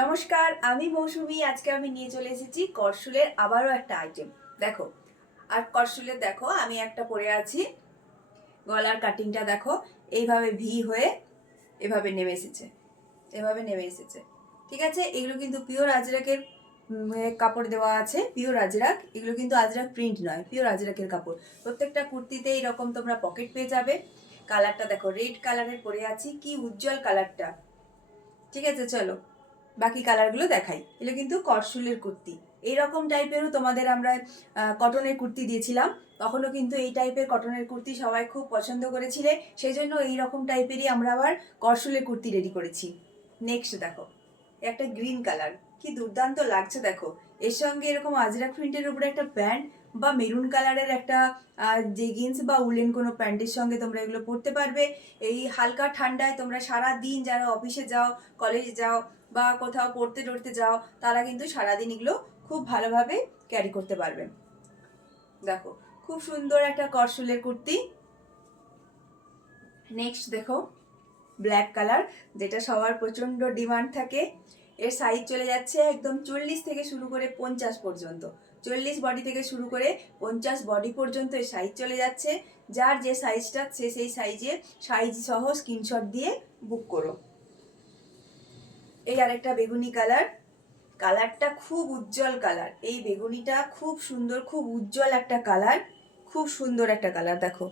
নমস্কার, আমি মৌসুমি। আজকে আমি নিয়ে চলে এসেছি করসুলের আবারও একটা আইটেম। দেখো, আর করসুলের দেখো আমি একটা পরে আছি। গলার কাটিংটা দেখো, এইভাবে ভি হয়ে এভাবে নেমে এসেছে, এভাবে নেমে এসেছে। ঠিক আছে, এগুলো কিন্তু পিওর আজরাকের কাপড় দেওয়া আছে। পিওর আজরাক, এগুলো কিন্তু আজরাক প্রিন্ট নয়, পিওর আজরাকের কাপড়। প্রত্যেকটা কুর্তিতে এইরকম তোমরা পকেট পেয়ে যাবে। কালারটা দেখো, রেড কালারের পরে আছি, কি উজ্জ্বল কালারটা। ঠিক আছে, চলো বাকি কালারগুলো দেখাই। এগুলো কিন্তু করসুলের কুর্তি। এইরকম টাইপেরও তোমাদের আমরা কটনের কুর্তি দিয়েছিলাম, তখনও কিন্তু এই টাইপের কটনের কুর্তি সবাই খুব পছন্দ করেছিলে। সেই জন্য এইরকম টাইপেরই আমরা আবার করসুলের কুর্তি রেডি করেছি। নেক্সট দেখো, একটা গ্রিন কালার, কি দুর্দান্ত লাগছে দেখো। এর সঙ্গে এরকম আজরাক প্রিন্টের উপরে একটা প্যান্ট বা মেরুন কালারের একটা জেগিন্স বা উলেন কোনো প্যান্টের সঙ্গে তোমরা এগুলো পরতে পারবে। এই হালকা ঠান্ডায় তোমরা সারা দিন যারা অফিসে যাও, কলেজে যাও বা কোথাও পড়তে টড়তে যাও, তারা কিন্তু সারাদিন এগুলো খুব ভালোভাবে ক্যারি করতে পারবে। দেখো, খুব সুন্দর একটা করসুলের কুর্তি। নেক্সট দেখো, ব্ল্যাক কালার, যেটা সবার প্রচণ্ড ডিমান্ড থাকে। এর সাইজ চলে যাচ্ছে একদম 40 থেকে শুরু করে 50 পর্যন্ত। 40 বডি থেকে শুরু করে 50 বডি পর্যন্ত এর সাইজ চলে যাচ্ছে। যার যে সাইজটা সে সেই সাইজ সহ স্ক্রিনশট দিয়ে বুক করো। এই আরেকটা বেগুনি কালার, কালারটা খুব উজ্জ্বল কালার। এই বেগুনিটা খুব সুন্দর, খুব উজ্জ্বল একটা কালার, খুব সুন্দর একটা কালার। দেখো,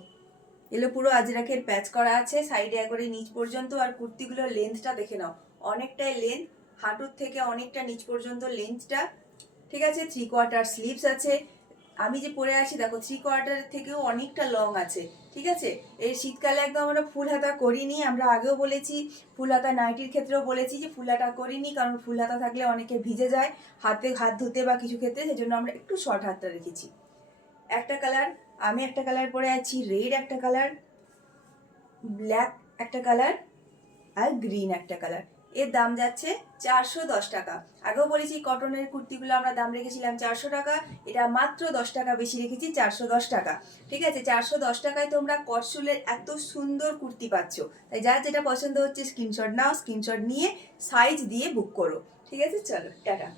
এগুলো পুরো আজরাকের প্যাচ করা আছে সাইডে একবারে নিচ পর্যন্ত। আর কুর্তিগুলোর লেন্থটা দেখে নাও, অনেকটাই লেন্থ, হাঁটুর থেকে অনেকটা নিচ পর্যন্ত লেন্থটা। ঠিক আছে, 3/4 স্লিভস আছে। আমি যে পরে আছি দেখো, 3/4 থেকেও অনেকটা লং আছে। ঠিক আছে, এই শীতকালে একদম আমরা ফুল হাতা করিনি। আমরা আগেও বলেছি, ফুল হাতা নাইটির ক্ষেত্রেও বলেছি যে ফুল হাতা করিনি, কারণ ফুল হাতা থাকলে অনেকে ভিজে যায় হাত ধুতে বা কিছু ক্ষেত্রে, সেজন্য আমরা একটু শর্ট হাতটা রেখেছি। একটা কালার, আমি একটা কালার পরে আছি, রেড একটা কালার, ব্ল্যাক একটা কালার, আর গ্রিন একটা কালার। এর দাম যাচ্ছে 410 টাকা। আগেও বলেছি কটনের কুর্তিগুলো আমরা দাম রেখেছিলাম 400 টাকা, এটা মাত্র 10 টাকা বেশি রেখেছি, 410 টাকা। ঠিক আছে, 410 টাকায় তোমরা করসুলের এত সুন্দর কুর্তি পাচ্ছ। তাই যার যেটা পছন্দ হচ্ছে স্ক্রিনশট নাও, স্ক্রিনশট নিয়ে সাইজ দিয়ে বুক করো। ঠিক আছে, চলো টাটা।